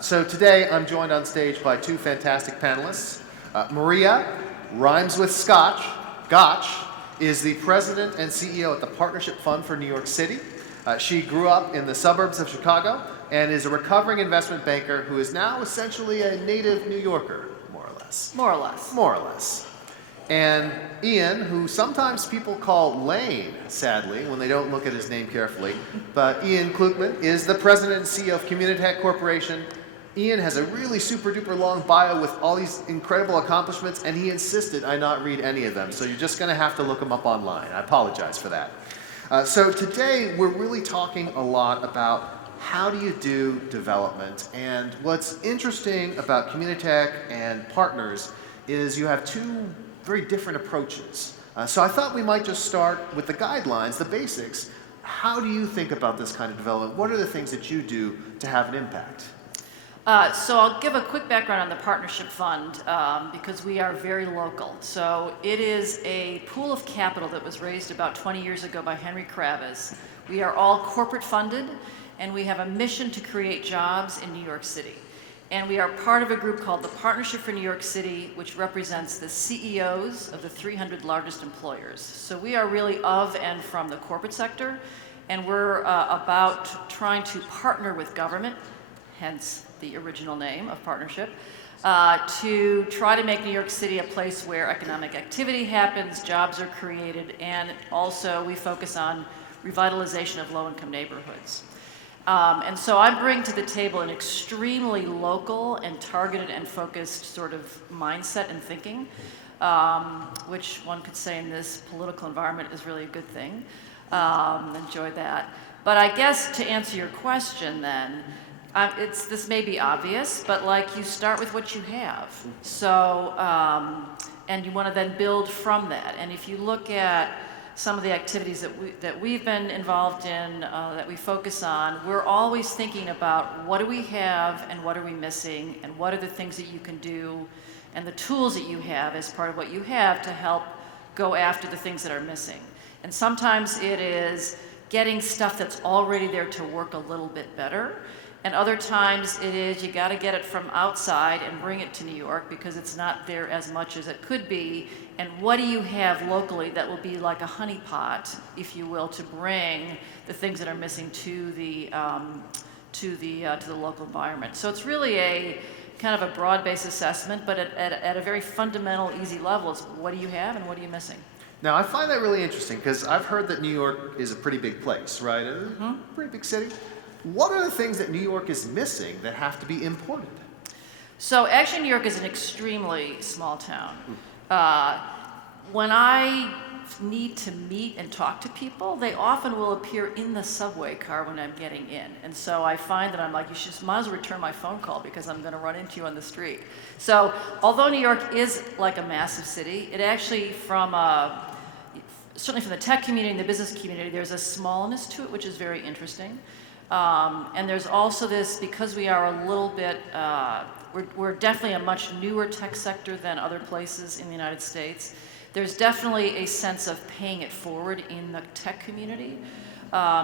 So today I'm joined on stage by two fantastic panelists. Maria rhymes with Scotch. Gotch is the president and CEO at the Partnership Fund for New York City. She grew up in the suburbs of Chicago and is a recovering investment banker who is now essentially a native New Yorker, more or less. More or less. More or less. And Iain, who sometimes people call Lane, sadly, when they don't look at his name carefully, but Iain Klugman is the president and CEO of Communitech Corporation. Iain has a really super duper long bio with all these incredible accomplishments, and he insisted I not read any of them, so you're just going to have to look them up online. I apologize for that. So today we're really talking a lot about how do you do development, and what's interesting about Communitech and partners is you have two very different approaches. So I thought we might just start with the guidelines, the basics. How do you think about this kind of development? What are the things that you do to have an impact? So I'll give a quick background on the Partnership Fund because we are very local. So it is a pool of capital that was raised about 20 years ago by Henry Kravis. We are all corporate funded, and we have a mission to create jobs in New York City. And we are part of a group called the Partnership for New York City, which represents the CEOs of the 300 largest employers. So we are really of and from the corporate sector, and we're about trying to partner with government, hence the original name of Partnership, to try to make New York City a place where economic activity happens, jobs are created, and also we focus on revitalization of low-income neighborhoods. And so I bring to the table an extremely local and targeted and focused sort of mindset and thinking, which one could say in this political environment is really a good thing. Enjoy that. But I guess to answer your question then, this may be obvious, but like you start with what you have. So, and you want to then build from that. And if you look at some of the activities that we've been involved in, that we focus on, we're always thinking about what do we have and what are we missing and what are the things that you can do and the tools that you have as part of what you have to help go after the things that are missing. And sometimes it is getting stuff that's already there to work a little bit better. And other times it is you got to get it from outside and bring it to New York because it's not there as much as it could be. And what do you have locally that will be like a honeypot, if you will, to bring the things that are missing to the local environment? So it's really a kind of a broad-based assessment, but at a very fundamental, easy level, it's what do you have and what are you missing? Now, I find that really interesting because I've heard that New York is a pretty big place, right? A pretty big city. What are the things that New York is missing that have to be imported? So actually New York is an extremely small town. When I need to meet and talk to people, they often will appear in the subway car when I'm getting in. And so I find that I'm like, you just might as well return my phone call because I'm going to run into you on the street. So although New York is like a massive city, it actually certainly from the tech community and the business community, there's a smallness to it, which is very interesting. And there's also this, because we are a little bit, we're definitely a much newer tech sector than other places in the United States. There's definitely a sense of paying it forward in the tech community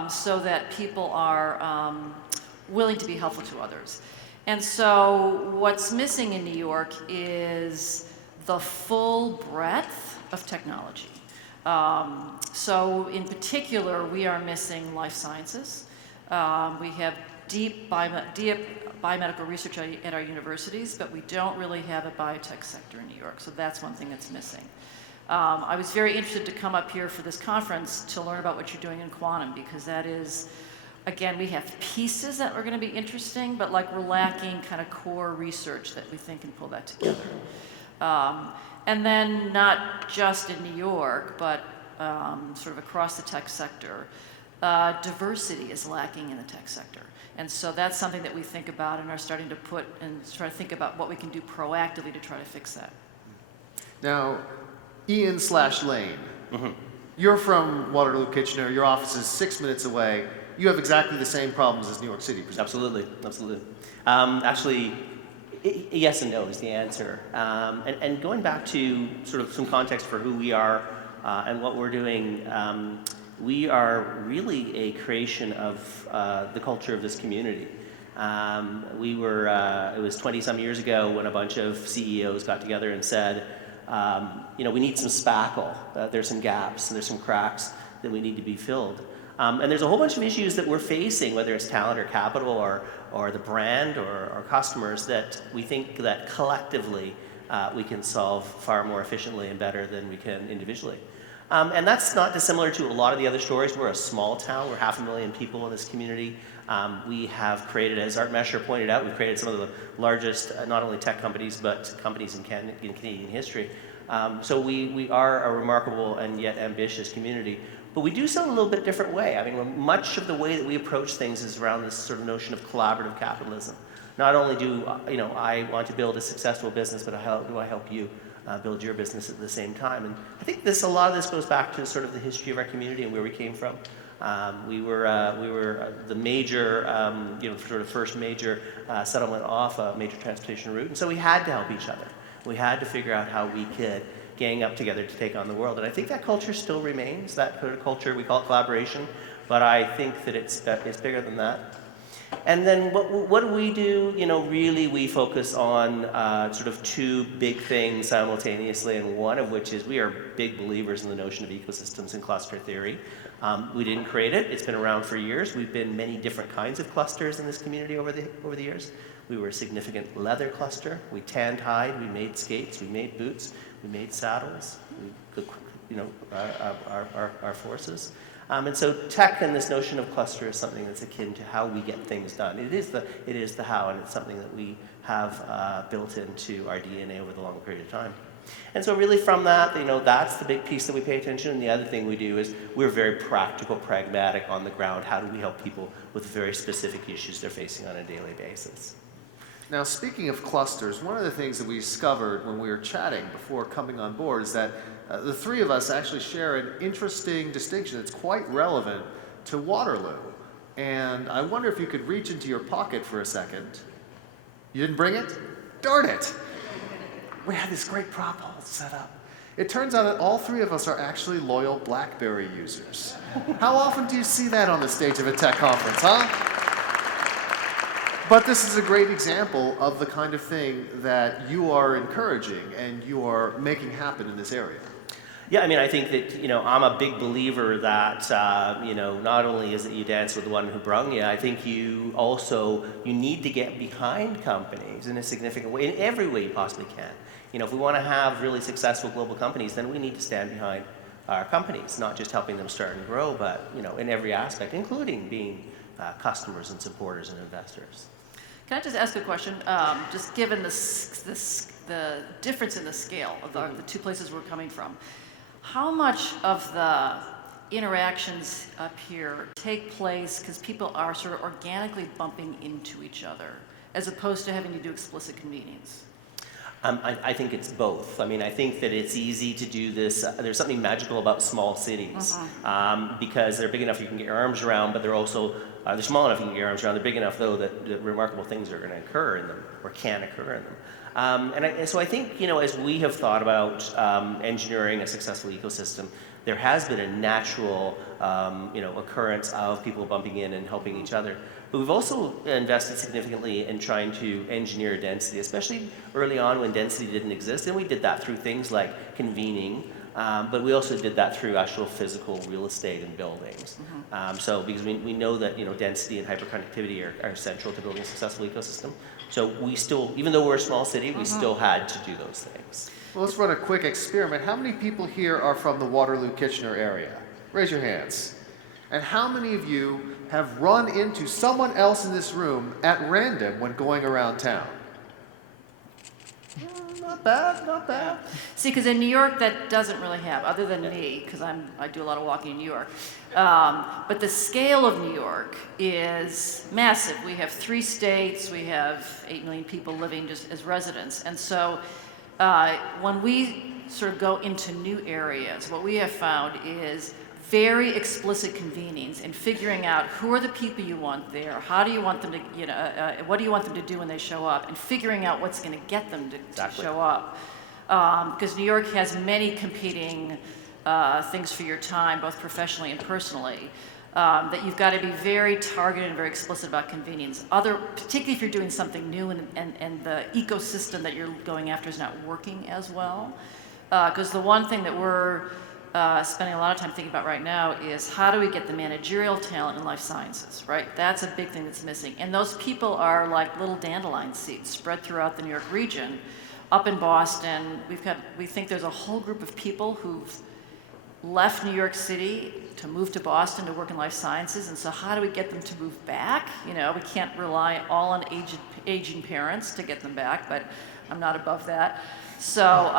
so that people are willing to be helpful to others. And so what's missing in New York is the full breadth of technology. So in particular, we are missing life sciences. We have deep biomedical research at our universities, but we don't really have a biotech sector in New York, so that's one thing that's missing. I was very interested to come up here for this conference to learn about what you're doing in quantum, because that is, again, we have pieces that are going to be interesting, but like we're lacking kind of core research that we think can pull that together. And then not just in New York, but sort of across the tech sector. Diversity is lacking in the tech sector. And so that's something that we think about and are starting to put and try to think about what we can do proactively to try to fix that. Now, Iain/Lane, you're from Waterloo, Kitchener. Your office is 6 minutes away. You have exactly the same problems as New York City, presumably. Absolutely. Actually, yes and no is the answer. And going back to sort of some context for who we are and what we're doing, we are really a creation of the culture of this community. It was 20 some years ago when a bunch of CEOs got together and said, we need some spackle. There's some gaps, there's some cracks that we need to be filled. And there's a whole bunch of issues that we're facing, whether it's talent or capital or the brand or customers, that we think that collectively we can solve far more efficiently and better than we can individually. And that's not dissimilar to a lot of the other stories. We're a small town. We're 500,000 people in this community. We have created, as Art Mesher pointed out, we've created some of the largest, not only tech companies, but companies in Canadian history. So we are a remarkable and yet ambitious community. But we do so in a little bit different way. I mean, much of the way that we approach things is around this sort of notion of collaborative capitalism. Not only do I want to build a successful business, but how do I help you build your business at the same time? And I think a lot of this goes back to sort of the history of our community and where we came from. We were the major, sort of first major settlement off a major transportation route, and so we had to help each other. We had to figure out how we could gang up together to take on the world, and I think that culture still remains. That culture, we call it collaboration, but I think that it's bigger than that. And then what do we do? Really we focus on sort of two big things simultaneously, and one of which is we are big believers in the notion of ecosystems and cluster theory. We didn't create it. It's been around for years. We've been many different kinds of clusters in this community over the years. We were a significant leather cluster. We tanned hide. We made skates. We made boots. We made saddles. Our forces. And so tech and this notion of cluster is something that's akin to how we get things done. It is the how, and it's something that we have built into our DNA over the long period of time. And so really from that, that's the big piece that we pay attention. And the other thing we do is we're very practical, pragmatic on the ground. How do we help people with very specific issues they're facing on a daily basis? Now, speaking of clusters, one of the things that we discovered when we were chatting before coming on board is that the three of us actually share an interesting distinction that's quite relevant to Waterloo. And I wonder if you could reach into your pocket for a second. You didn't bring it? Darn it! We had this great prop all set up. It turns out that all three of us are actually loyal BlackBerry users. How often do you see that on the stage of a tech conference, huh? But this is a great example of the kind of thing that you are encouraging and you are making happen in this area. Yeah, I mean, I think that, I'm a big believer that, not only is it you dance with the one who brung you, I think you need to get behind companies in a significant way, in every way you possibly can. If we want to have really successful global companies, then we need to stand behind our companies, not just helping them start and grow, but, in every aspect, including being customers and supporters and investors. Can I just ask a question? Just given the difference in the scale of the two places we're coming from, how much of the interactions up here take place because people are sort of organically bumping into each other, as opposed to having to do explicit convenience? I think it's both. I mean, I think that it's easy to do this. There's something magical about small cities because they're big enough you can get your arms around, but they're also they're small enough you can get your arms around. They're big enough, though, that remarkable things are going to occur in them or can occur in them. And so I think, as we have thought about engineering a successful ecosystem, there has been a natural, occurrence of people bumping in and helping each other. But we've also invested significantly in trying to engineer density, especially early on when density didn't exist. And we did that through things like convening, but we also did that through actual physical real estate and buildings. So because we know that density and hyperconnectivity are central to building a successful ecosystem. So we still, even though we're a small city, we still had to do those things. Well, let's run a quick experiment. How many people here are from the Waterloo-Kitchener area? Raise your hands. And how many of you have run into someone else in this room at random when going around town? Not bad, not bad. See, because in New York, that doesn't really have, other than me, because I do a lot of walking in New York. But the scale of New York is massive. We have 3 states. We have 8 million people living just as residents. And so when we sort of go into new areas, what we have found is very explicit convenings and figuring out who are the people you want there, how do you want them to, what do you want them to do when they show up, and figuring out what's going to get them to show up. Because New York has many competing things for your time, both professionally and personally. that you've got to be very targeted and very explicit about convenience. Particularly if you're doing something new and the ecosystem that you're going after is not working as well. Because the one thing that we're spending a lot of time thinking about right now is how do we get the managerial talent in life sciences, right? That's a big thing that's missing. And those people are like little dandelion seeds spread throughout the New York region. Up in Boston, we think there's a whole group of people who've left New York City to move to Boston to work in life sciences, and so how do we get them to move back? You know, we can't rely all on aging parents to get them back, but I'm not above that. So,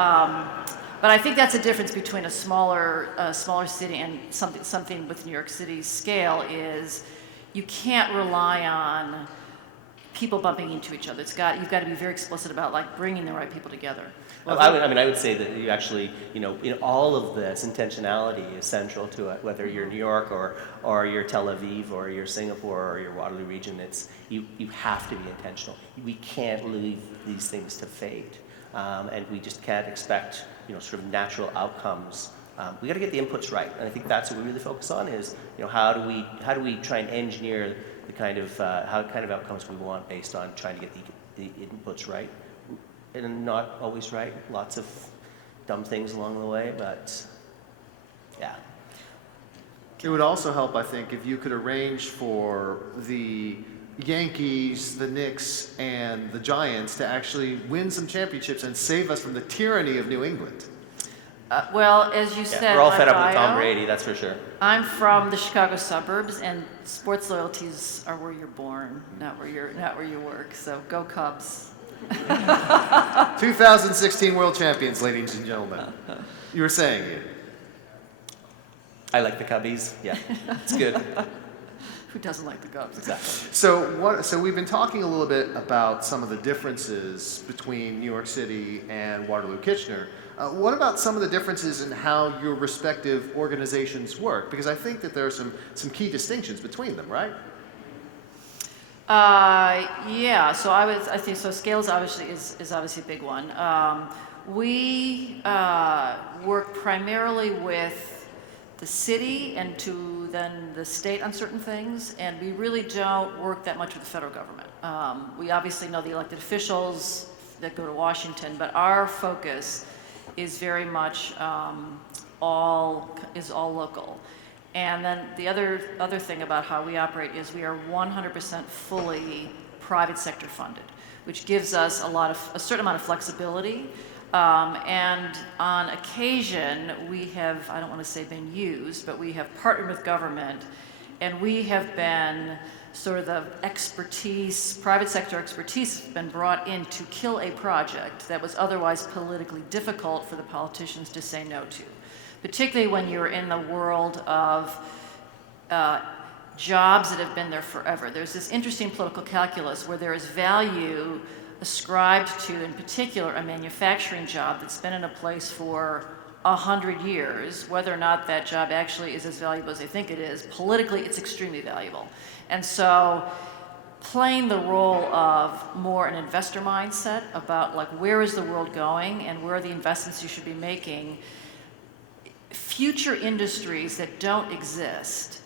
but I think that's a difference between a smaller city and something with New York City's scale is you can't rely on people bumping into each other. You've got to be very explicit about like bringing the right people together. Well, I would say that you actually, in all of this, intentionality is central to it. Whether you're New York or you're Tel Aviv or you're Singapore or your Waterloo region, you have to be intentional. We can't leave these things to fate, and we just can't expect sort of natural outcomes. We got to get the inputs right, and I think that's what we really focus on. Is how do we try and engineer the kind of outcomes we want based on trying to get the inputs right. And not always right. Lots of dumb things along the way, but yeah. It would also help, I think, if you could arrange for the Yankees, the Knicks, and the Giants to actually win some championships and save us from the tyranny of New England. Well, as you said, we're all fed up with Tom Brady, that's for sure. I'm from the Chicago suburbs, and sports loyalties are where you're born, not where you work. So go Cubs. 2016 World Champions, ladies and gentlemen. You were saying, Iain. I like the Cubbies. Yeah, it's good. Who doesn't like the Cubs? Exactly. So we've been talking a little bit about some of the differences between New York City and Waterloo-Kitchener. What about some of the differences in how your respective organizations work? Because I think that there are some key distinctions between them, right? Yeah. So I think so. Scale is obviously a big one. We work primarily with the city and to then the state on certain things, and we really don't work that much with the federal government. We obviously know the elected officials that go to Washington, but our focus is very much all local. And then the other thing about how we operate is we are 100% fully private sector funded, which gives us a certain amount of flexibility. And on occasion, we have, I don't want to say been used, but we have partnered with government, and we have been sort of the expertise, private sector expertise has been brought in to kill a project that was otherwise politically difficult for the politicians to say no to. Particularly when you're in the world of jobs that have been there forever. There's this interesting political calculus where there is value ascribed to, in particular, a manufacturing job that's been in a place for 100 years. Whether or not that job actually is as valuable as they think it is, politically it's extremely valuable. And so playing the role of more an investor mindset about like where is the world going and where are the investments you should be making. Future industries that don't exist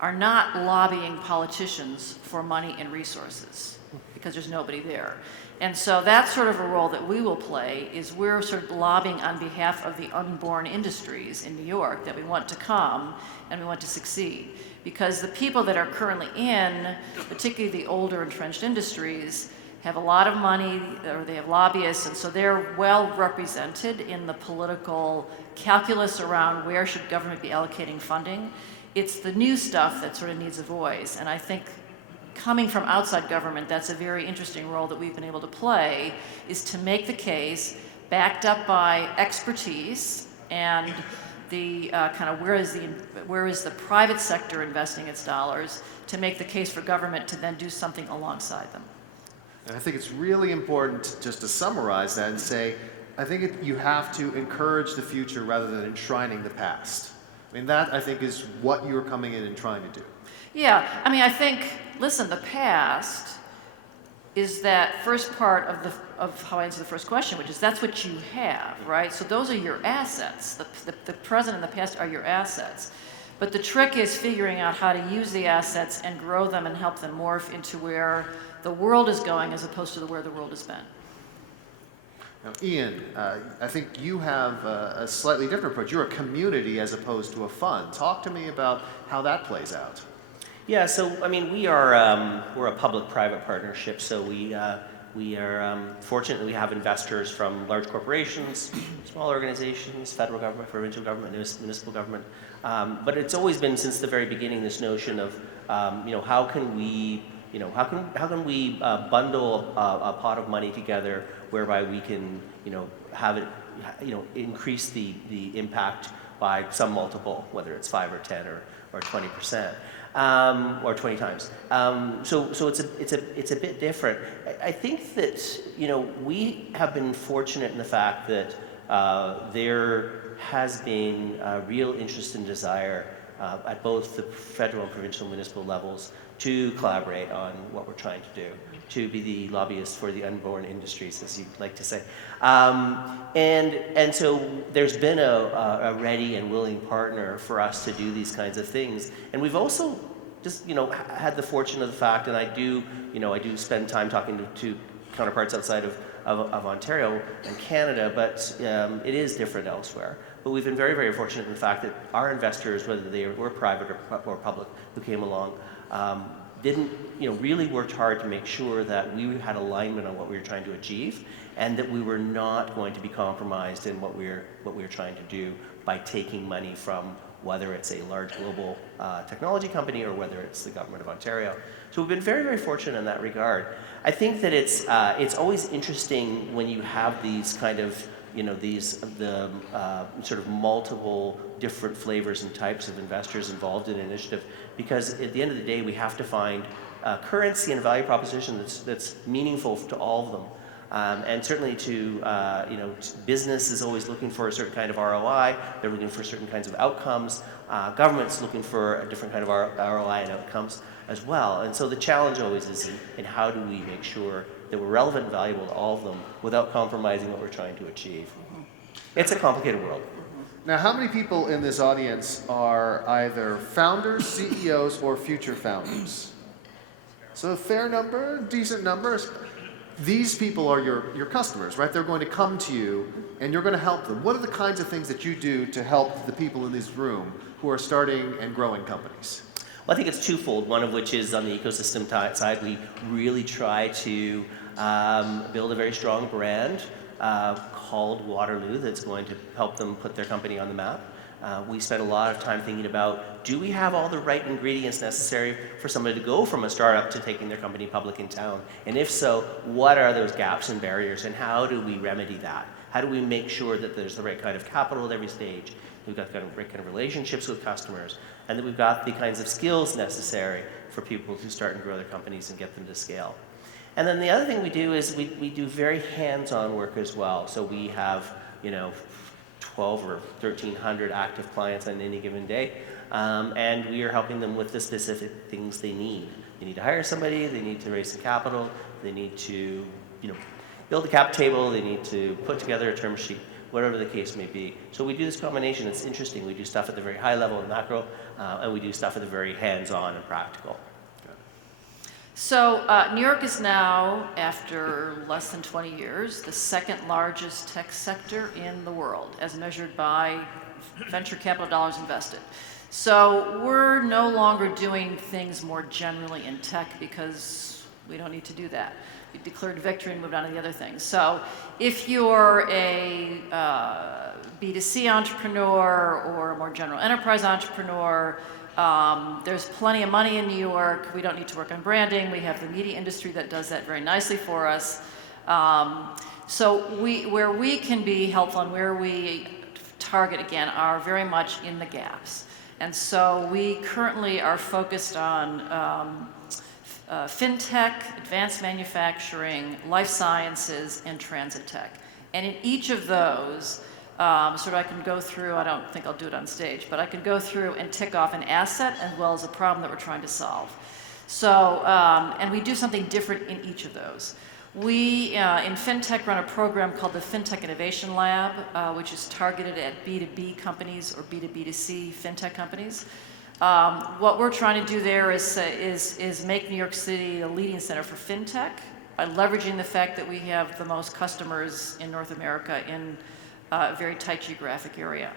are not lobbying politicians for money and resources because there's nobody there. And so that's sort of a role that we will play is we're sort of lobbying on behalf of the unborn industries in New York that we want to come and we want to succeed. Because the people that are currently in, particularly the older entrenched industries, have a lot of money, or they have lobbyists, and so they're well represented in the political calculus around where should government be allocating funding. It's the new stuff that sort of needs a voice, and I think coming from outside government, that's a very interesting role that we've been able to play, is to make the case backed up by expertise and the kind of where is the private sector investing its dollars to make the case for government to then do something alongside them. And I think it's really important just to summarize that and say, I think you have to encourage the future rather than enshrining the past. I mean, that I think is what you're coming in and trying to do. Yeah, I mean, I think, listen, the past is that first part of how I answer the first question, which is that's what you have, right? So those are your assets. The present and the past are your assets. But the trick is figuring out how to use the assets and grow them and help them morph into where the world is going as opposed to where the world has been. Now, Iain, I think you have a slightly different approach. You're a community as opposed to a fund. Talk to me about how that plays out. Yeah, so I mean, we're a public-private partnership, so we are fortunate that we have investors from large corporations, small organizations, federal government, provincial government, municipal government. But it's always been since the very beginning this notion of, how can we bundle a pot of money together whereby we can, have it, increase the impact by some multiple, whether it's 5 or 10 or 20%. Or 20 times. So it's a bit different. I think that we have been fortunate in the fact that there has been a real interest and desire at both the federal and provincial municipal levels to collaborate on what we're trying to do, to be the lobbyists for the unborn industries, as you like to say. And so there's been a ready and willing partner for us to do these kinds of things. And we've also just, had the fortune of the fact, and I do spend time talking to counterparts outside of Ontario and Canada, but it is different elsewhere. But we've been very, very fortunate in the fact that our investors, whether they were private or public, who came along, didn't, really worked hard to make sure that we had alignment on what we were trying to achieve, and that we were not going to be compromised in what we were trying to do by taking money from whether it's a large global technology company or whether it's the government of Ontario. So we've been very, very fortunate in that regard. I think that it's always interesting when you have these kind of, sort of multiple different flavors and types of investors involved in an initiative, because at the end of the day, we have to find currency and value proposition that's meaningful to all of them. And certainly to, business is always looking for a certain kind of ROI. They're looking for certain kinds of outcomes. Government's looking for a different kind of ROI and outcomes as well. And so the challenge always is in how do we make sure that we're relevant and valuable to all of them without compromising what we're trying to achieve. It's a complicated world. Now, how many people in this audience are either founders, CEOs, or future founders? So a fair number, decent numbers. These people are your customers, right? They're going to come to you and you're going to help them. What are the kinds of things that you do to help the people in this room who are starting and growing companies? Well, I think it's twofold, one of which is on the ecosystem side. We really try to build a very strong brand called Waterloo that's going to help them put their company on the map. We spend a lot of time thinking about, do we have all the right ingredients necessary for somebody to go from a startup to taking their company public in town? And if so, what are those gaps and barriers, and how do we remedy that? How do we make sure that there's the right kind of capital at every stage? We've got the right kind of relationships with customers, and that we've got the kinds of skills necessary for people to start and grow their companies and get them to scale. And then the other thing we do is we do very hands-on work as well. So we have, 12 or 1,300 active clients on any given day, and we are helping them with the specific things they need. They need to hire somebody, they need to raise some capital, they need to, build a cap table, they need to put together a term sheet, whatever the case may be. So we do this combination. It's interesting. We do stuff at the very high level and macro, and we do stuff at the very hands-on and practical. So New York is now, after less than 20 years, the second largest tech sector in the world, as measured by venture capital dollars invested. So we're no longer doing things more generally in tech because we don't need to do that. We declared victory and moved on to the other things. So if you're a B2C entrepreneur or a more general enterprise entrepreneur, there's plenty of money in New York. We don't need to work on branding. We have the media industry that does that very nicely for us. So where we can be helpful and where we target, again, are very much in the gaps. And so we currently are focused on fintech, advanced manufacturing, life sciences, and transit tech. And in each of those, I can go through, I don't think I'll do it on stage, but I can go through and tick off an asset as well as a problem that we're trying to solve. So, and we do something different in each of those. We, in FinTech, run a program called the FinTech Innovation Lab, which is targeted at B2B companies or B2B2C FinTech companies. What we're trying to do there is make New York City a leading center for fintech by leveraging the fact that we have the most customers in North America in a very tight geographic area.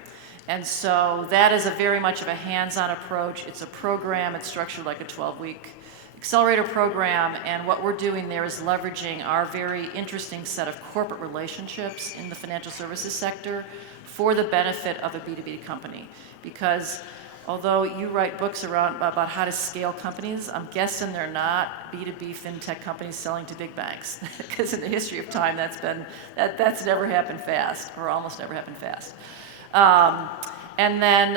And so that is a very much of a hands-on approach. It's a program, it's structured like a 12-week accelerator program, and what we're doing there is leveraging our very interesting set of corporate relationships in the financial services sector for the benefit of a B2B company. Because although you write books about how to scale companies, I'm guessing they're not B2B fintech companies selling to big banks. Because in the history of time, that's never happened fast, or almost never happened fast. And then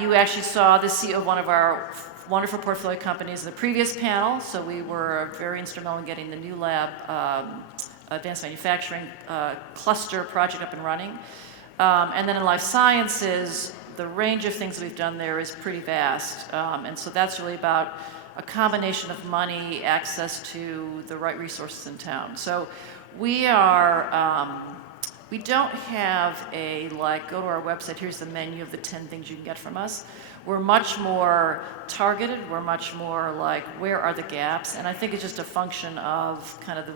you actually saw the CEO of one of our wonderful portfolio companies in the previous panel. So we were very instrumental in getting the new lab advanced manufacturing cluster project up and running. And then in life sciences, the range of things that we've done there is pretty vast. And so that's really about a combination of money, access to the right resources in town. So we are, we don't have a, like, go to our website, here's the menu of the 10 things you can get from us. We're much more targeted. We're much more like, where are the gaps? And I think it's just a function of kind of the,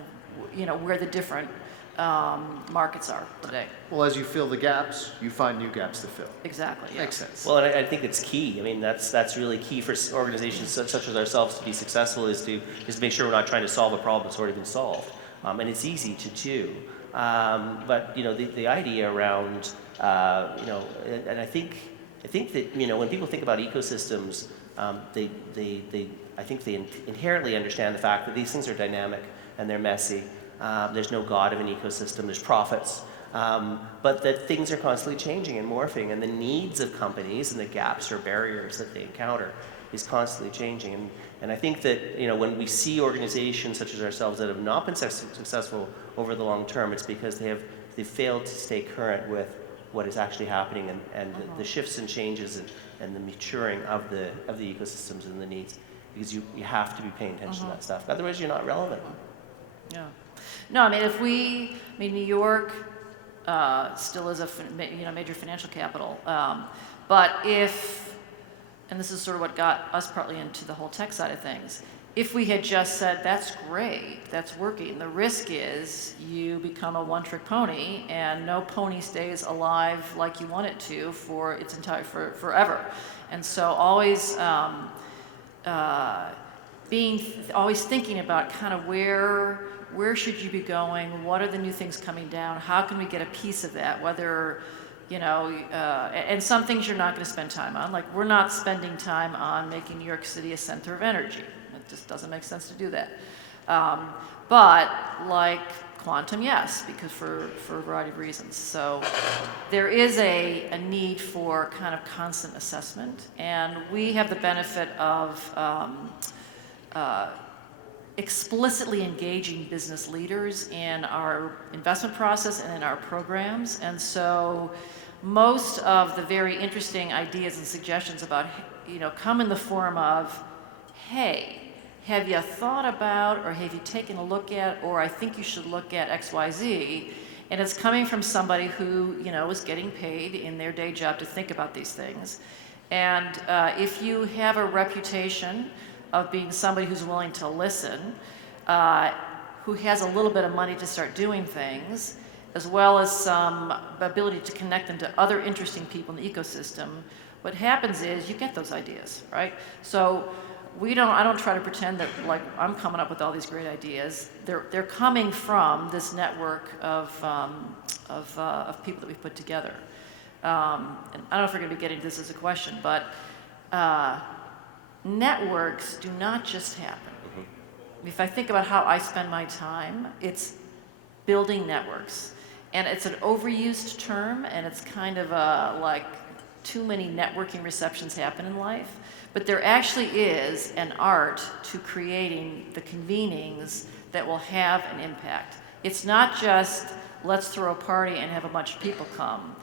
where the different markets are today. Well, as you fill the gaps, you find new gaps to fill. Exactly. Yeah. Makes sense. Well, and I think it's key. I mean, that's really key for organizations such as ourselves to be successful is to make sure we're not trying to solve a problem that's already been solved. And it's easy to do. But the idea around and I think that when people think about ecosystems, I think they inherently understand the fact that these things are dynamic and they're messy. There's no God of an ecosystem. There's profits, but that things are constantly changing and morphing, and the needs of companies and the gaps or barriers that they encounter is constantly changing. And I think that when we see organizations such as ourselves that have not been successful over the long term, it's because they've failed to stay current with what is actually happening and the shifts and changes and the maturing of the ecosystems and the needs, because you have to be paying attention to that stuff. Otherwise, you're not relevant. Yeah. No, I mean, New York still is a major financial capital, but and this is sort of what got us partly into the whole tech side of things. If we had just said, that's great, that's working, the risk is you become a one-trick pony and no pony stays alive like you want it to for its forever. And so always always thinking about kind of where should you be going, what are the new things coming down, how can we get a piece of that, whether and some things you're not going to spend time on. Like, we're not spending time on making New York City a center of energy. It just doesn't make sense to do that. But like quantum, yes, because for a variety of reasons. So there is a need for kind of constant assessment, and we have the benefit of explicitly engaging business leaders in our investment process and in our programs. And so most of the very interesting ideas and suggestions about, come in the form of, hey, have you thought about, or have you taken a look at, or I think you should look at XYZ, and it's coming from somebody who, is getting paid in their day job to think about these things. And if you have a reputation of being somebody who's willing to listen, who has a little bit of money to start doing things, as well as some ability to connect them to other interesting people in the ecosystem, what happens is you get those ideas, right? So I don't try to pretend that like I'm coming up with all these great ideas. They're coming from this network of people that we've put together. And I don't know if we're going to be getting to this as a question, but networks do not just happen. If I think about how I spend my time, it's building networks. And it's an overused term, and it's kind of like too many networking receptions happen in life. But there actually is an art to creating the convenings that will have an impact. It's not just, let's throw a party and have a bunch of people come.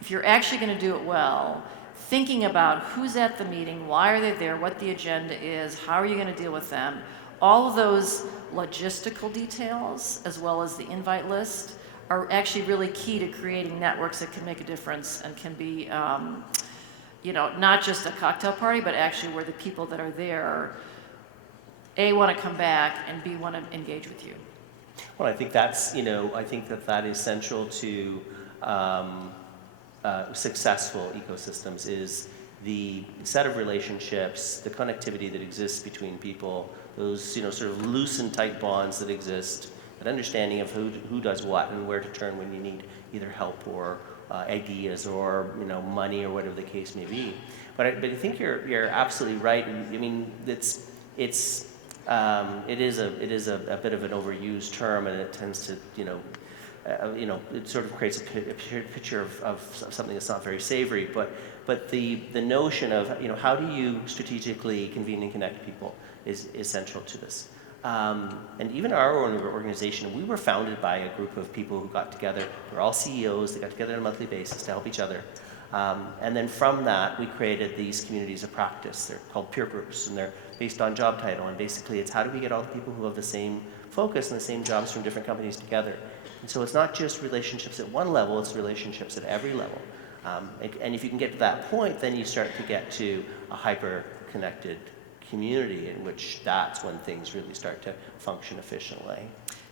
If you're actually going to do it well, thinking about who's at the meeting, why are they there, what the agenda is, how are you going to deal with them, all of those logistical details, as well as the invite list, are actually really key to creating networks that can make a difference and can be not just a cocktail party, but actually where the people that are there, A, want to come back, and B, want to engage with you. Well, I think that's, I think that is central to successful ecosystems is the set of relationships, the connectivity that exists between people, those, sort of loose and tight bonds that exist, an understanding of who does what and where to turn when you need either help or ideas or, money or whatever the case may be. But I think you're absolutely right. I mean, it is a bit of an overused term, and it tends to, it sort of creates a picture of something that's not very savory. But the notion of, how do you strategically convene and connect people is central to this. And even our own organization, we were founded by a group of people who got together. They're all CEOs. They got together on a monthly basis to help each other. And then from that, we created these communities of practice. They're called peer groups, and they're based on job title. And basically, it's how do we get all the people who have the same focus and the same jobs from different companies together. And so it's not just relationships at one level, it's relationships at every level. And if you can get to that point, then you start to get to a hyper-connected community in which that's when things really start to function efficiently.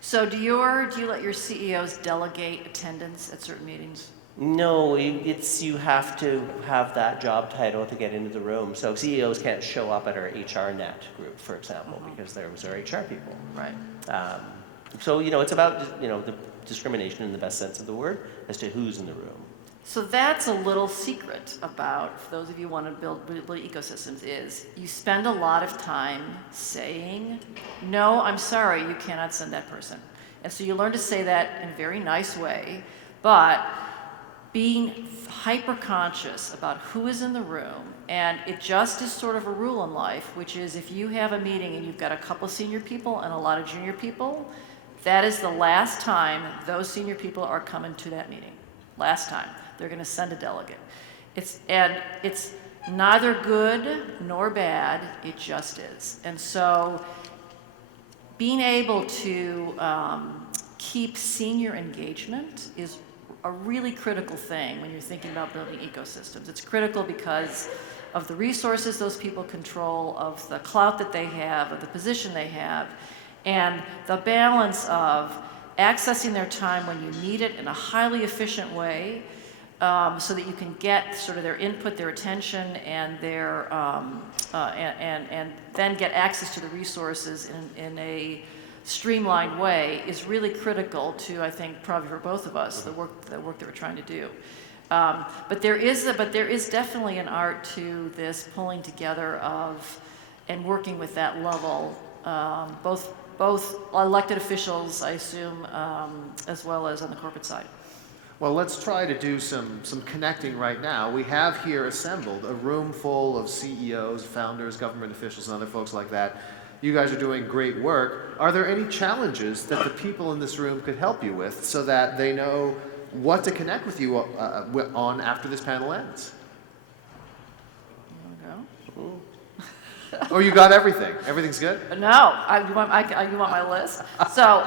So do you let your CEOs delegate attendance at certain meetings? No, you have to have that job title to get into the room. So CEOs can't show up at our HRNet group, for example, because there was our HR people. Right. So, it's about, the discrimination in the best sense of the word as to who's in the room. So that's a little secret about, for those of you who want to build ecosystems, is you spend a lot of time saying, no, I'm sorry, you cannot send that person. And so you learn to say that in a very nice way, but being hyper-conscious about who is in the room, and it just is sort of a rule in life, which is if you have a meeting and you've got a couple senior people and a lot of junior people, that is the last time those senior people are coming to that meeting. Last time. They're going to send a delegate. It's neither good nor bad, it just is. And so being able to keep senior engagement is a really critical thing when you're thinking about building ecosystems. It's critical because of the resources those people control, of the clout that they have, of the position they have, and the balance of accessing their time when you need it in a highly efficient way, so that you can get sort of their input, their attention, and their and then get access to the resources in a streamlined way is really critical to, I think, probably for both of us, the work that we're trying to do. But there is definitely an art to this pulling together of and working with that level, both elected officials, I assume, as well as on the corporate side. Well, let's try to do some connecting right now. We have here assembled a room full of CEOs, founders, government officials, and other folks like that. You guys are doing great work. Are there any challenges that the people in this room could help you with so that they know what to connect with you on after this panel ends? You want to go? Oh, you got everything? Everything's good? No, you want my list? So,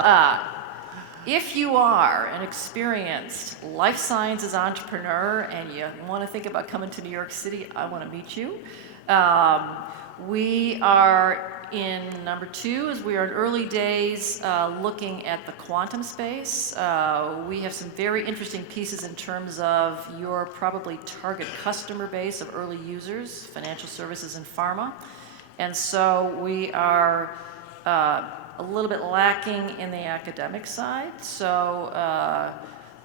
if you are an experienced life sciences entrepreneur and you want to think about coming to New York City, I want to meet you. We are in number 2, as we are in early days looking at the quantum space. We have some very interesting pieces in terms of your probably target customer base of early users, financial services and pharma. And so we are a little bit lacking in the academic side. So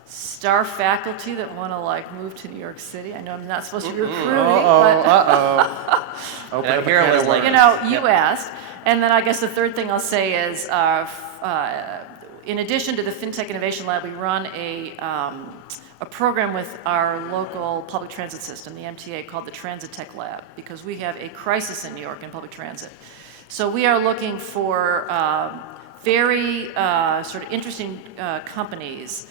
star faculty that want to move to New York City. I know I'm not supposed to be recruiting, but Open up a here can was of like- worms. you asked. And then I guess the third thing I'll say is, in addition to the FinTech Innovation Lab, we run a program with our local public transit system, the MTA, called the Transit Tech Lab, because we have a crisis in New York in public transit. So we are looking for very sort of interesting companies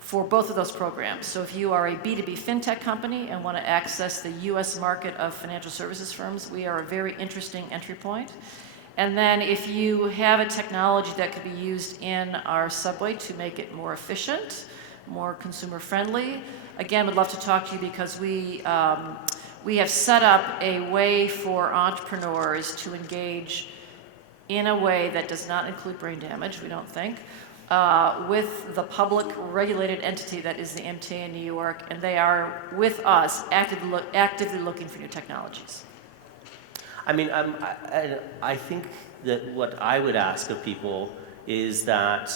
for both of those programs. So if you are a B2B fintech company and want to access the US market of financial services firms, we are a very interesting entry point. And then if you have a technology that could be used in our subway to make it more efficient, more consumer friendly, again, would love to talk to you because we have set up a way for entrepreneurs to engage in a way that does not include brain damage, we don't think, with the public regulated entity that is the MTA in New York, and they are with us actively looking for new technologies. I mean, I think that what I would ask of people is that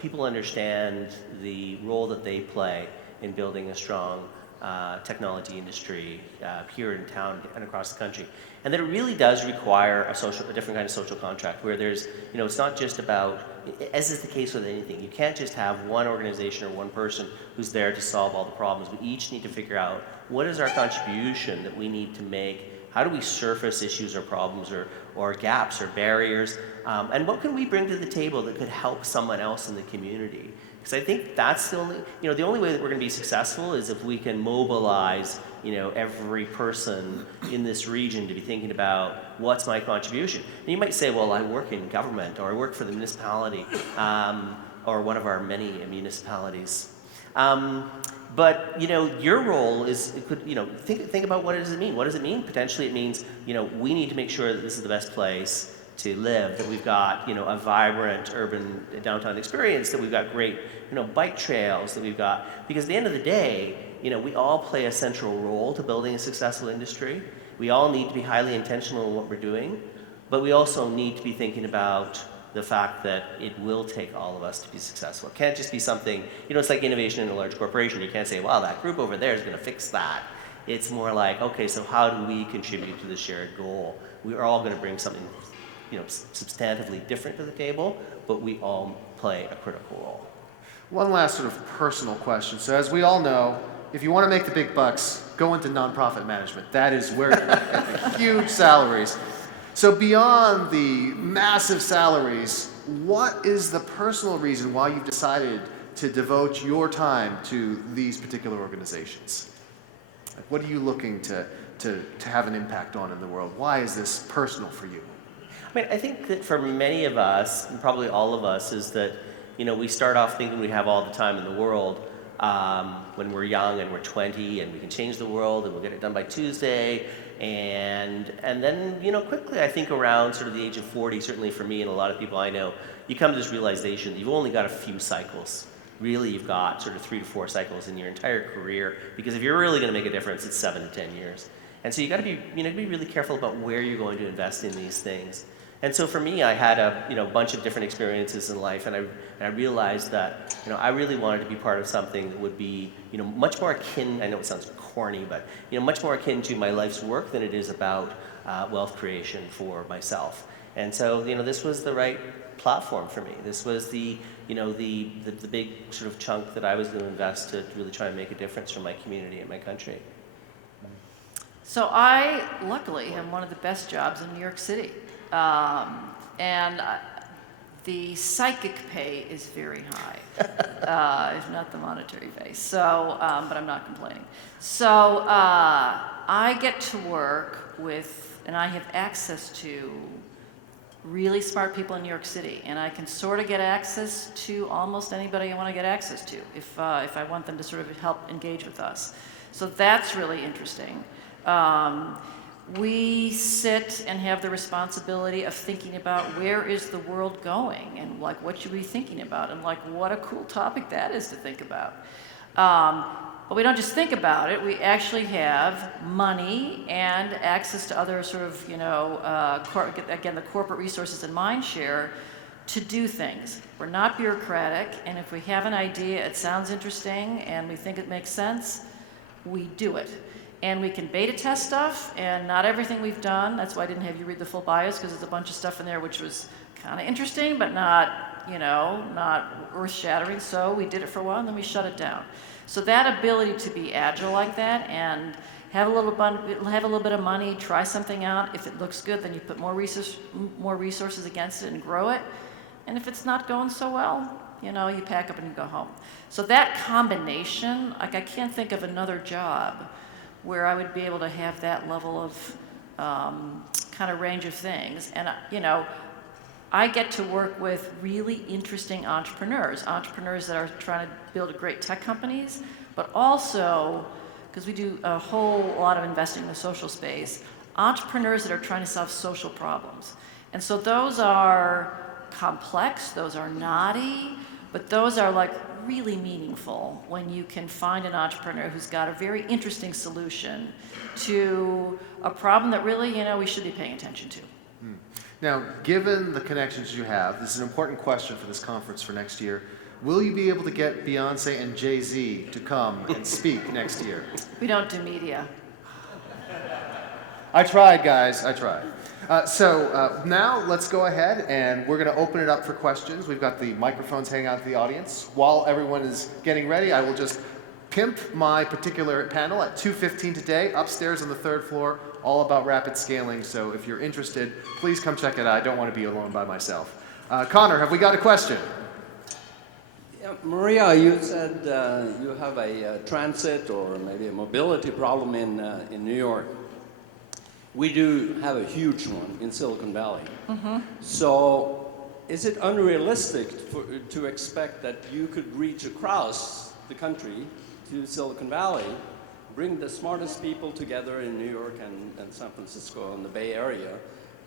people understand the role that they play in building a strong technology industry here in town and across the country, and that it really does require a different kind of social contract where there's, it's not just about, as is the case with anything, you can't just have one organization or one person who's there to solve all the problems. We each need to figure out what is our contribution that we need to make. How do we surface issues or problems or gaps or barriers? And what can we bring to the table that could help someone else in the community? Because I think that's the only way that we're going to be successful is if we can mobilize, every person in this region to be thinking about what's my contribution. And you might say, well, I work in government, or I work for the municipality, or one of our many municipalities. But your role is, think about what does it mean. What does it mean? Potentially, it means we need to make sure that this is the best place to live. That we've got a vibrant urban downtown experience. That we've got great bike trails. That we've got, because at the end of the day, we all play a central role to building a successful industry. We all need to be highly intentional in what we're doing, but we also need to be thinking about the fact that it will take all of us to be successful. It can't just be something, it's like innovation in a large corporation. You can't say, wow, that group over there is going to fix that. It's more like, okay, so how do we contribute to the shared goal? We are all going to bring something, substantively different to the table, but we all play a critical role. One last sort of personal question. So as we all know, if you want to make the big bucks, go into nonprofit management. That is where you get the huge salaries. So beyond the massive salaries, what is the personal reason why you've decided to devote your time to these particular organizations? Like, what are you looking to have an impact on in the world? Why is this personal for you? I mean, I think that for many of us, and probably all of us, is that we start off thinking we have all the time in the world when we're young and we're 20 and we can change the world and we'll get it done by Tuesday. And then, quickly, I think around sort of the age of 40, certainly for me and a lot of people I know, you come to this realization that you've only got a few cycles. Really, you've got sort of 3 to 4 cycles in your entire career, because if you're really going to make a difference, it's 7 to 10 years. And so you got to be, be really careful about where you're going to invest in these things. And so for me, I had a bunch of different experiences in life, and I realized that I really wanted to be part of something that would be much more akin. I know it sounds corny, but much more akin to my life's work than it is about wealth creation for myself. And so this was the right platform for me. This was the big sort of chunk that I was going to invest to really try and make a difference for my community and my country. So I, luckily, have one of the best jobs in New York City. And the psychic pay is very high, if not the monetary pay. So, but I'm not complaining. So I get to work with, and I have access to really smart people in New York City, and I can sort of get access to almost anybody I want to get access to if I want them to sort of help engage with us. So that's really interesting. We sit and have the responsibility of thinking about where is the world going, and like what should we be thinking about, and like what a cool topic that is to think about. But we don't just think about it, we actually have money and access to other sort of, again, the corporate resources and mind share to do things. We're not bureaucratic, and if we have an idea, it sounds interesting, and we think it makes sense, we do it. And we can beta test stuff, and not everything we've done. That's why I didn't have you read the full bios, because there's a bunch of stuff in there which was kind of interesting, but not, not earth-shattering. So we did it for a while, and then we shut it down. So that ability to be agile like that and have a little bit of money, try something out. If it looks good, then you put more resources against it and grow it. And if it's not going so well, you pack up and you go home. So that combination, like I can't think of another job where I would be able to have that level of kind of range of things. And, I get to work with really interesting entrepreneurs that are trying to build great tech companies, but also, because we do a whole lot of investing in the social space, entrepreneurs that are trying to solve social problems. And so those are complex, those are knotty, but those are like really meaningful when you can find an entrepreneur who's got a very interesting solution to a problem that really, we should be paying attention to. Now, given the connections you have, this is an important question for this conference for next year. Will you be able to get Beyonce and Jay-Z to come and speak next year? We don't do media. I tried, guys. I tried. So now let's go ahead and we're going to open it up for questions. We've got the microphones hanging out to the audience. While everyone is getting ready, I will just pimp my particular panel at 2:15 today, upstairs on the 3rd floor, all about rapid scaling. So if you're interested, please come check it out. I don't want to be alone by myself. Connor, have we got a question? Yeah, Maria, you said you have a transit or maybe a mobility problem in New York. We do have a huge one in Silicon Valley. Mm-hmm. So is it unrealistic to expect that you could reach across the country to Silicon Valley, bring the smartest people together in New York and San Francisco and the Bay Area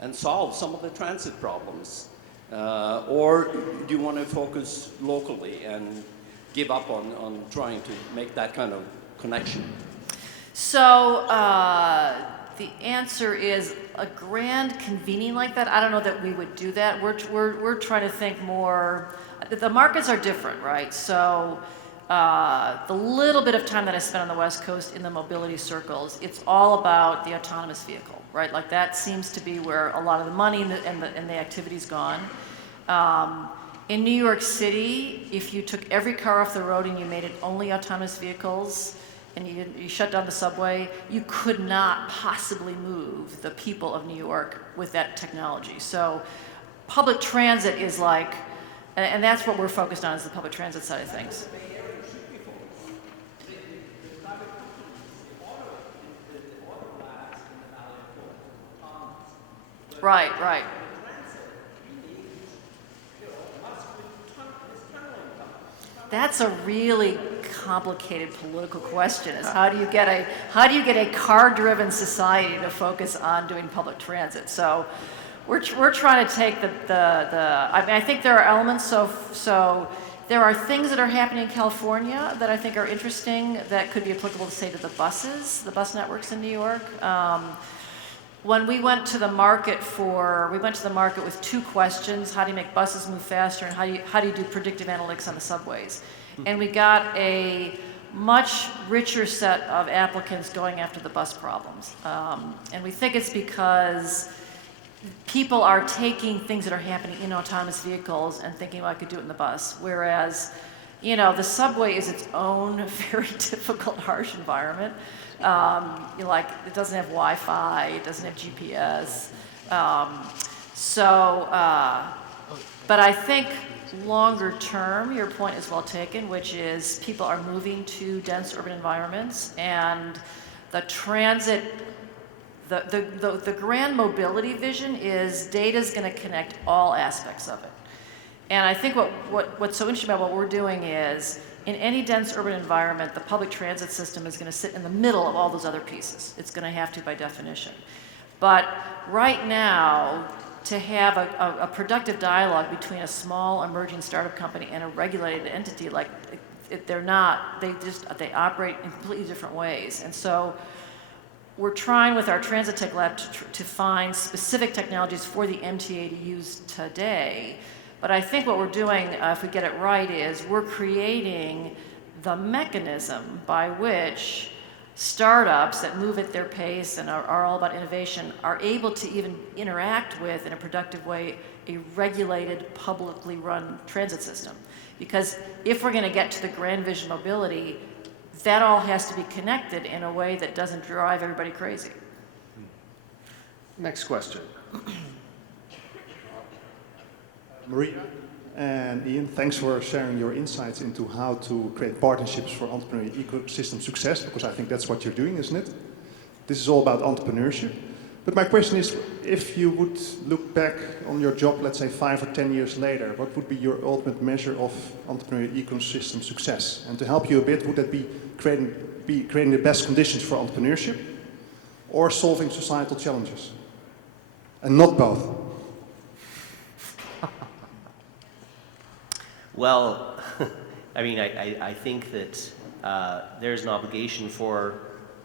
and solve some of the transit problems? Or do you want to focus locally and give up on trying to make that kind of connection? So the answer is a grand convening like that. I don't know that we would do that. We're trying to think more. The markets are different, right? So the little bit of time that I spent on the West Coast in the mobility circles, it's all about the autonomous vehicle, right? Like that seems to be where a lot of the money and the activity's gone. In New York City, if you took every car off the road and you made it only autonomous vehicles, and you shut down the subway, you could not possibly move the people of New York with that technology. So public transit is like, and that's what we're focused on, is the public transit side of things. Right. That's a really complicated political question. Is how do you get a car-driven society to focus on doing public transit? So we're trying to take I think there are elements. So there are things that are happening in California that I think are interesting that could be applicable to, say, to the bus networks in New York. When we went to the market with 2 questions: how do you make buses move faster, and how do you do predictive analytics on the subways? And we got a much richer set of applicants going after the bus problems. And we think it's because people are taking things that are happening in autonomous vehicles and thinking, well, I could do it in the bus. Whereas, the subway is its own very difficult, harsh environment. It doesn't have Wi-Fi, it doesn't have GPS. But I think longer term, your point is well taken, which is people are moving to dense urban environments, and the transit, the grand mobility vision is data's going to connect all aspects of it. And I think what's so interesting about what we're doing is, in any dense urban environment, the public transit system is going to sit in the middle of all those other pieces. It's going to have to by definition. But right now, to have a productive dialogue between a small emerging startup company and a regulated entity, they operate in completely different ways. And so we're trying with our Transit Tech Lab to find specific technologies for the MTA to use today. But I think what we're doing, if we get it right, is we're creating the mechanism by which startups that move at their pace and are all about innovation are able to even interact with, in a productive way, a regulated, publicly run transit system. Because if we're going to get to the grand vision mobility, that all has to be connected in a way that doesn't drive everybody crazy. Next question. Maria and Iain, thanks for sharing your insights into how to create partnerships for entrepreneurial ecosystem success, because I think that's what you're doing, isn't it? This is all about entrepreneurship. But my question is, if you would look back on your job, let's say 5 or 10 years later, what would be your ultimate measure of entrepreneurial ecosystem success? And to help you a bit, would that be creating the best conditions for entrepreneurship or solving societal challenges? And not both. Well, I mean, I think that there's an obligation for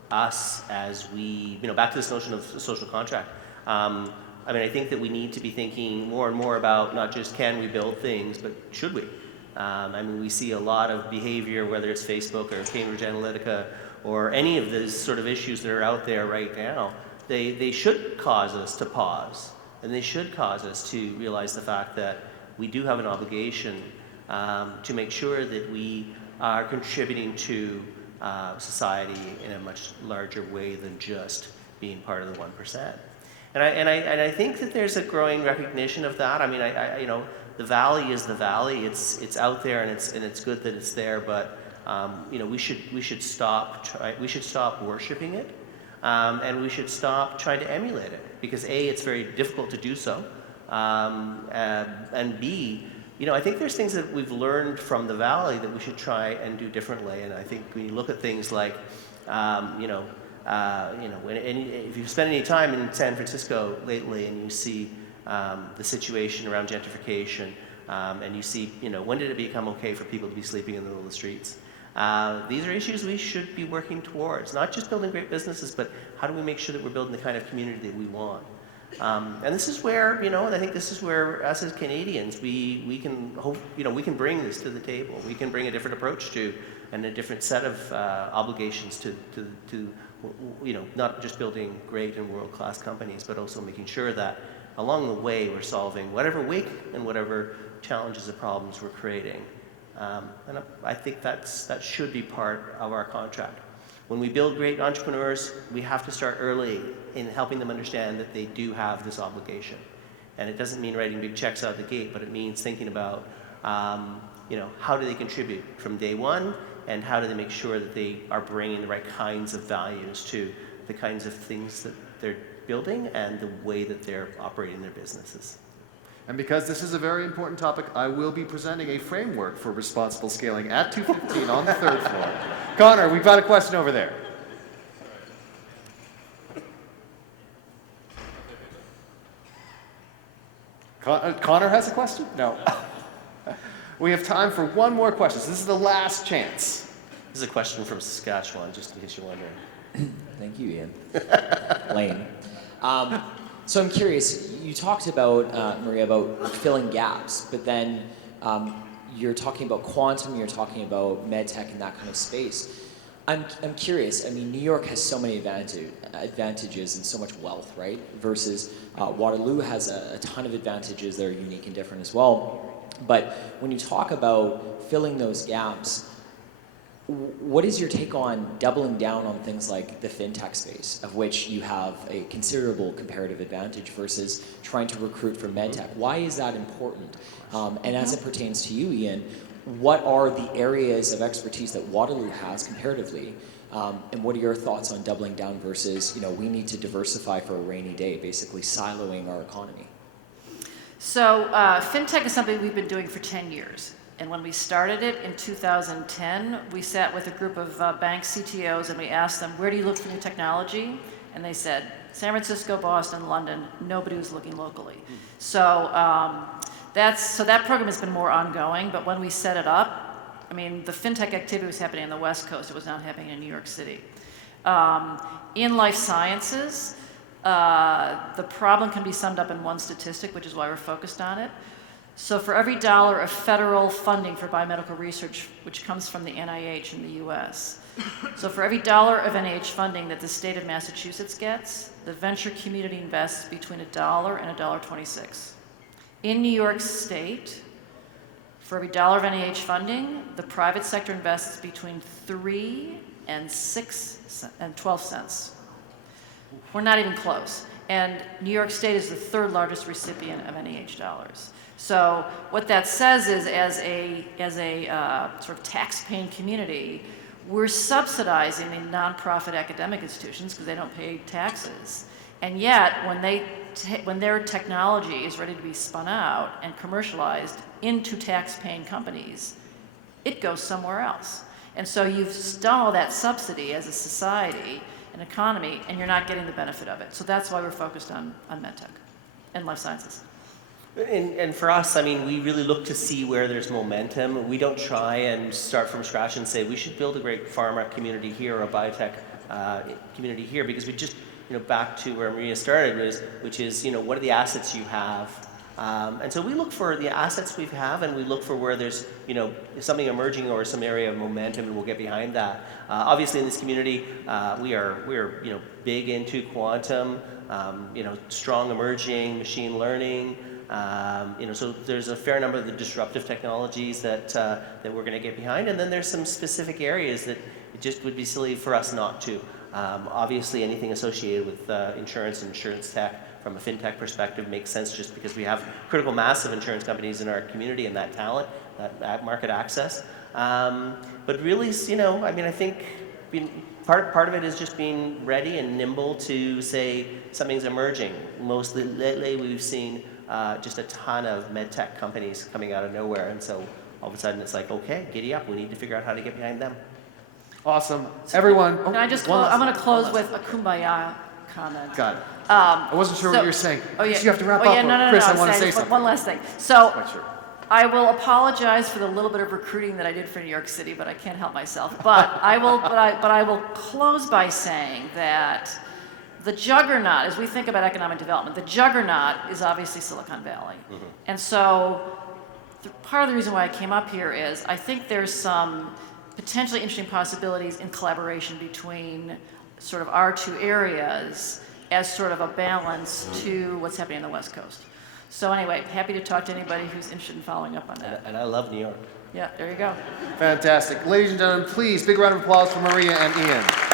us as we, back to this notion of social contract. I mean, I think that we need to be thinking more and more about not just can we build things, but should we? I mean, we see a lot of behavior, whether it's Facebook or Cambridge Analytica or any of these sort of issues that are out there right now. They should cause us to pause, and they should cause us to realize the fact that we do have an obligation to make sure that we are contributing to society in a much larger way than just being part of the 1%. And I think that there's a growing recognition of that. I mean, the valley is the valley. It's out there, and it's good that it's there. But we should stop worshiping it, and we should stop trying to emulate it, because A, it's very difficult to do so, and B, I think there's things that we've learned from the valley that we should try and do differently. And I think when you look at things like, if you spend any time in San Francisco lately and you see the situation around gentrification, and you see, when did it become okay for people to be sleeping in the middle of the streets? These are issues we should be working towards, not just building great businesses, but how do we make sure that we're building the kind of community that we want? And this is where, I think this is where us as Canadians, we can hope, we can bring this to the table. We can bring a different approach to, and a different set of obligations to not just building great and world-class companies, but also making sure that along the way we're solving whatever wake and whatever challenges and problems we're creating. And I think that should be part of our contract. When we build great entrepreneurs, we have to start early in helping them understand that they do have this obligation. And it doesn't mean writing big checks out the gate, but it means thinking about, how do they contribute from day one, and how do they make sure that they are bringing the right kinds of values to the kinds of things that they're building and the way that they're operating their businesses. And because this is a very important topic, I will be presenting a framework for responsible scaling at 2:15 on the 3rd floor. Connor, we've got a question over there. Connor has a question? No. We have time for one more question. So this is the last chance. This is a question from Saskatchewan, just in case you're wondering. Thank you, Iain. Lane. So I'm curious, you talked about, Maria, about filling gaps, but then you're talking about quantum, you're talking about medtech and that kind of space. I'm curious, I mean, New York has so many advantages and so much wealth, right? Versus Waterloo has a ton of advantages that are unique and different as well. But when you talk about filling those gaps, what is your take on doubling down on things like the fintech space, of which you have a considerable comparative advantage, versus trying to recruit for medtech? Why is that important? And as it pertains to you, Iain, what are the areas of expertise that Waterloo has comparatively? And what are your thoughts on doubling down versus, we need to diversify for a rainy day, basically siloing our economy? So fintech is something we've been doing for 10 years. And when we started it in 2010, we sat with a group of bank CTOs and we asked them, where do you look for new technology? And they said, San Francisco, Boston, London. Nobody was looking locally. So that program has been more ongoing, but when we set it up, I mean, the fintech activity was happening on the West Coast. It was not happening in New York City. In life sciences, the problem can be summed up in one statistic, which is why we're focused on it. So for every dollar of federal funding for biomedical research, which comes from the NIH in the US, so for every dollar of NIH funding that the state of Massachusetts gets, the venture community invests between $1 and $1.26. In New York State, for every dollar of NIH funding, the private sector invests between 3 and 12 cents. We're not even close. And New York State is the 3rd largest recipient of NIH dollars. So what that says is, as a sort of tax-paying community, we're subsidizing the nonprofit academic institutions because they don't pay taxes. And yet, when their technology is ready to be spun out and commercialized into tax-paying companies, it goes somewhere else. And so you've done all that subsidy as a society, an economy, and you're not getting the benefit of it. So that's why we're focused on medtech and life sciences. And for us, I mean, we really look to see where there's momentum. We don't try and start from scratch and say we should build a great pharma community here or a biotech community here, because we just, back to where Maria started, which is, what are the assets you have? And so we look for the assets we have, and we look for where there's, something emerging or some area of momentum, and we'll get behind that. Obviously, in this community, we're big into quantum, strong emerging machine learning. So there's a fair number of the disruptive technologies that we're going to get behind, and then there's some specific areas that it just would be silly for us not to. Obviously, anything associated with insurance and insurance tech from a fintech perspective makes sense, just because we have critical mass of insurance companies in our community and that talent, that market access. But really, I think part of it is just being ready and nimble to say something's emerging. Mostly lately, we've seen just a ton of med tech companies coming out of nowhere, and so all of a sudden it's like, okay, giddy up, we need to figure out how to get behind them. Awesome. Everyone. Can I just I'm going to close with a kumbaya comment. Got it. I wasn't sure what you were saying. Oh, yeah. You have to wrap up. Yeah, no, Chris, no, I want to say something. One last thing. So Quite sure. I will apologize for the little bit of recruiting that I did for New York City, but I can't help myself. But I will close by saying that the juggernaut, as we think about economic development, the juggernaut is obviously Silicon Valley. Mm-hmm. And so part of the reason why I came up here is I think there's some potentially interesting possibilities in collaboration between sort of our two areas as sort of a balance to what's happening on the West Coast. So anyway, happy to talk to anybody who's interested in following up on that. And I love New York. Yeah, there you go. Fantastic. Ladies and gentlemen, please, big round of applause for Maria and Iain.